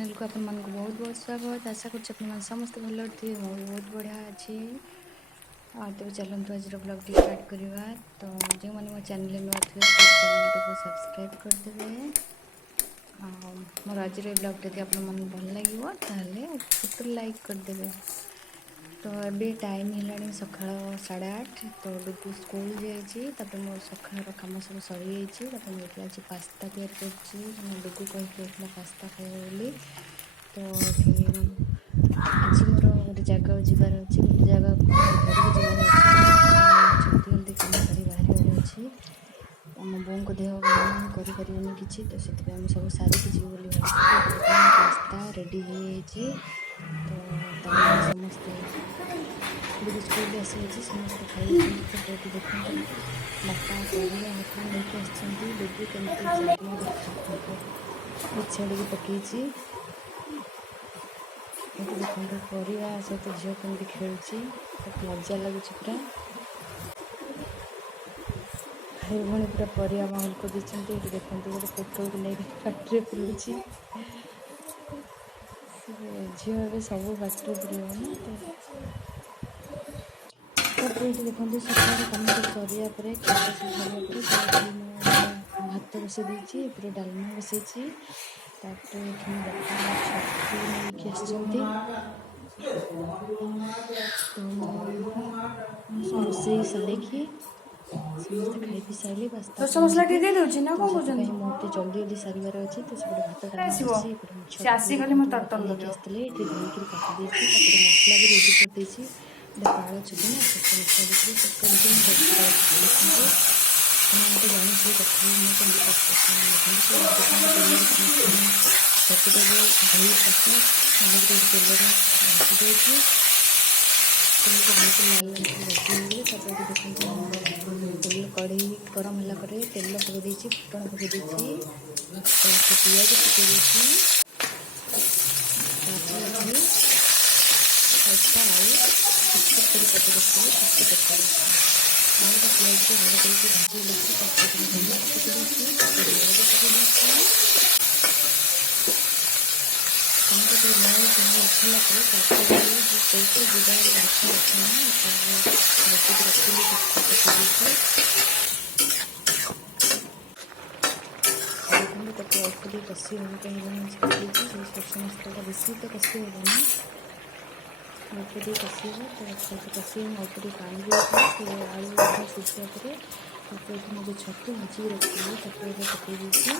Channel को अपन मन को बहुत बहुत स्वागत। आशा कर समस्त भल थे, मुझे बहुत बढ़िया अच्छी। तो चलते आज ब्लॉग टी स्टार्ट करवा। तो जो मैंने मो चैनल नुआ थे चैनल को सब्सक्राइब करदे। मोर आज ब्लॉग टी आप भल लगे छोट लाइक करदे। तो अभी टाइम है सका 8:30। तो डुगु स्कूल जापर मोर सकाल कम सब सरी जाइए। मुझे आज पास्ता तैयार कर डुगु कही पास्ता खाइबा। तो आज मोर गोटे जगह जबार अच्छी, गोटे जगह घर को जबार अच्छी। जल्दी जल्दी कम सारी बाहर अच्छी। आम बों को देह करें कि तो से सब सारिकी जीव बोली पास्ता रेडी हो। तो समस्ते डुगु स्कूल आसी समस्त खाई देखते बापा परिया हाथ लेके आसुगु केमती छाड़ी पकई देखते परिया सहित झील कमी खेलुची। मजा लगुच पूरा भाई भाई पूरा परिया माहौल कर देखते गोटे पोटल को नहीं फैक्ट्री पुलुची। झील ए सब फैक्ट्री पुलना। तो देखते सकाल कम सरिया भात बसई देती पूरे डालमा बसई। छतु नहीं तो रोसे सारे समस्त खाई पी सारे पास्ता मसला मते जल्दी जल्दी सारार अच्छे। तो सब भात डालते आसते धोकर काटी मसला भी रेडी कर पाल छुटी ना मत जानी छतुटा धोई पकी तेल भाजी देती तेल कढ़ई गरम है तेल पकई फुटण पकई पिज पकई आलू छट कर पकड़ आलूटा पिज को भल कर कसी हो कहीं मसला बेसी तो कसी होगा अल्प कसी तो कसी अल्प पानी भी आलू सीझा पर मुझे छतु भाजी रखी पकई देती।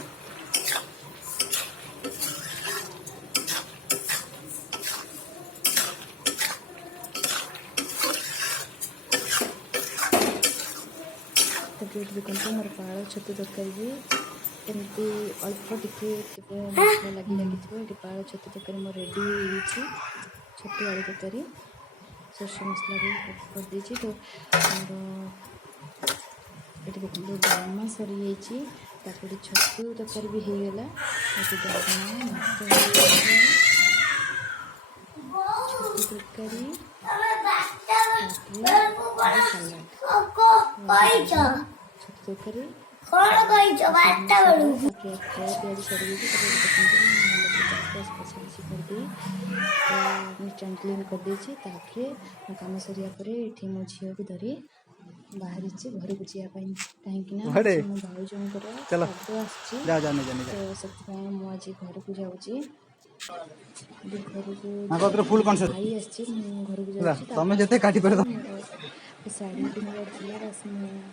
तो देखते मोर पाल छतु तरकारी एमती अल्प टिके मसला लगी पाल छतु तरकारी मोर रेडी हो छतु आलू तरकारी सोर्ष मसला भी कर देती। तो ये देखते डालमा सरी जाइए छतु तरकारी भी होगला। डालमा छतु तरकारी छतु तरकारी प्याज सरी स्टैंड क्लीन कर देती। कम सरिया मो झील को धरी बाहरी घर को जावाई कहीं भाज मुझे घर को जाऊँगी घर को भाई आसी घर को शाढ़ी पिंधार बस मुझे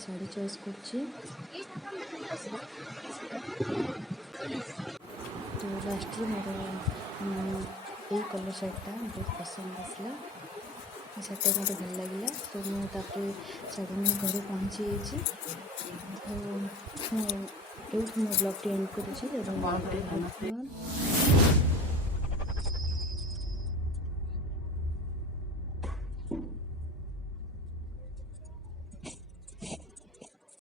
शाढ़ी चॉइस कर। तो लास्ट मोर यही कलर शार्टा बहुत पसंद आसला शार्टा मत भल लगे। तो मुझे शाढ़ी नहीं घर पहुँची तो मो ब्लॉग टी एंड कर।